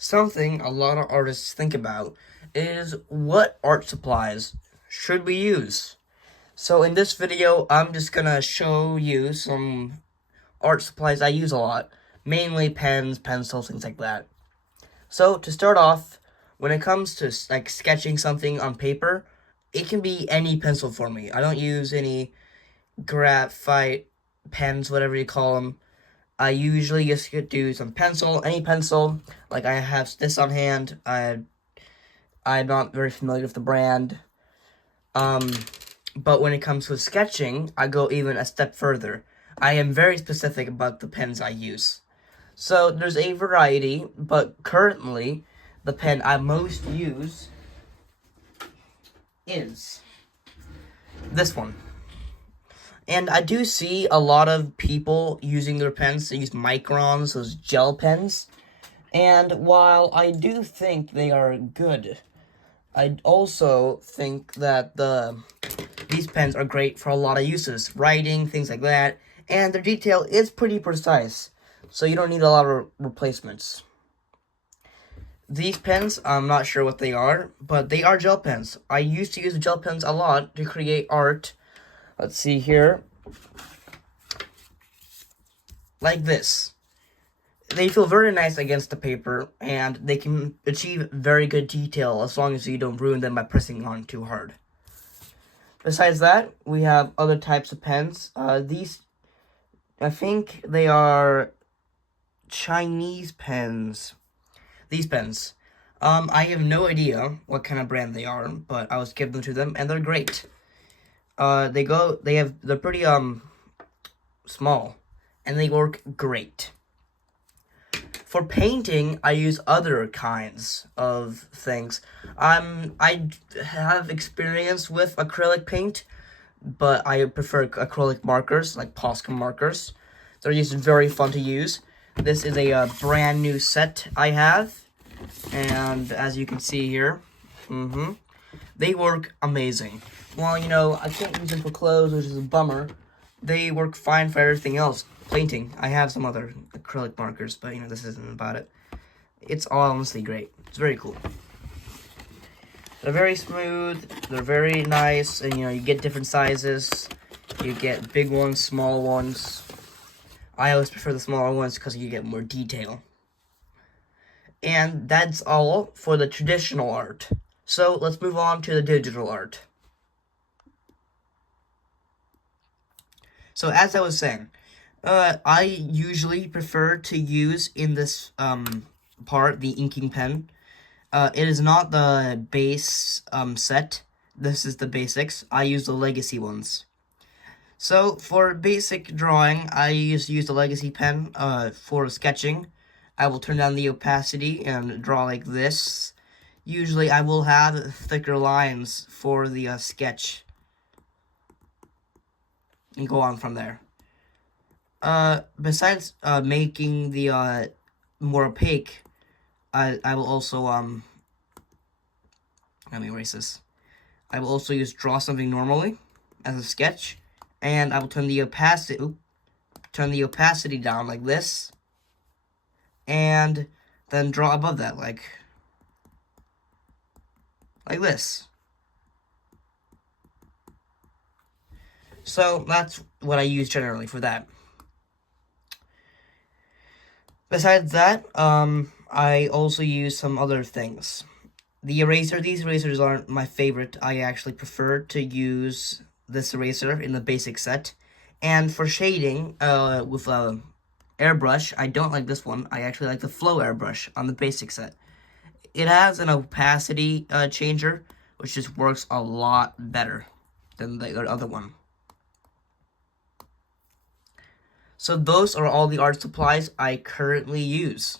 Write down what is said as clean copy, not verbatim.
Something a lot of artists think about is what art supplies should we use? So in this video, I'm just gonna show you some art supplies I use a lot, mainly pens, pencils, things like that. So to start off, when it comes to like sketching something on paper, it can be any pencil for me. I don't use any graphite pens, whatever you call them. I usually just do some pencil, any pencil. Like I have this on hand. I'm not very familiar with the brand. Um, but when it comes to sketching, I go even a step further. I am very specific about the pens I use. So there's a variety, but currently the pen I most use is this one. And I do see a lot of people using their pens to use microns, those gel pens. And while I do think they are good, I also think that these pens are great for a lot of uses, writing, things like that, and their detail is pretty precise, so you don't need a lot of replacements. These pens, I'm not sure what they are, but they are gel pens. I used to use gel pens a lot to create art. Let's see here. Like this. They feel very nice against the paper, and they can achieve very good detail as long as you don't ruin them by pressing on too hard. Besides that, we have other types of pens. These, I think they are Chinese pens. These pens. I have no idea what kind of brand they are, but I was given them to them, and they're great. They're pretty, small, and they work great. For painting, I use other kinds of things. I have experience with acrylic paint, but I prefer acrylic markers, like Posca markers. They're just very fun to use. This is a brand new set I have, and as you can see here, they work amazing. Well, I can't use them for clothes, which is a bummer. They work fine for everything else. Painting. I have some other acrylic markers, but this isn't about it. It's all honestly great. It's very cool. They're very smooth, they're very nice, and you get different sizes. You get big ones, small ones. I always prefer the smaller ones because you get more detail. And that's all for the traditional art. So let's move on to the digital art. So as I was saying, I usually prefer to use in this part the inking pen. It is not the base set. This is the basics. I use the legacy ones. So for basic drawing, I use the legacy pen. For sketching, I will turn down the opacity and draw like this. Usually I will have thicker lines for the sketch. And go on from there. Besides making the more opaque, I will also let me erase this. I will also draw something normally as a sketch, and I will turn the opacity down like this, and then draw above that like this. So that's what I use generally for that. Besides that, I also use some other things. These erasers aren't my favorite. I actually prefer to use this eraser in the basic set. And for shading, with airbrush, I don't like this one. I actually like the Flow airbrush on the basic set. It has an opacity changer, which just works a lot better than the other one. So those are all the art supplies I currently use.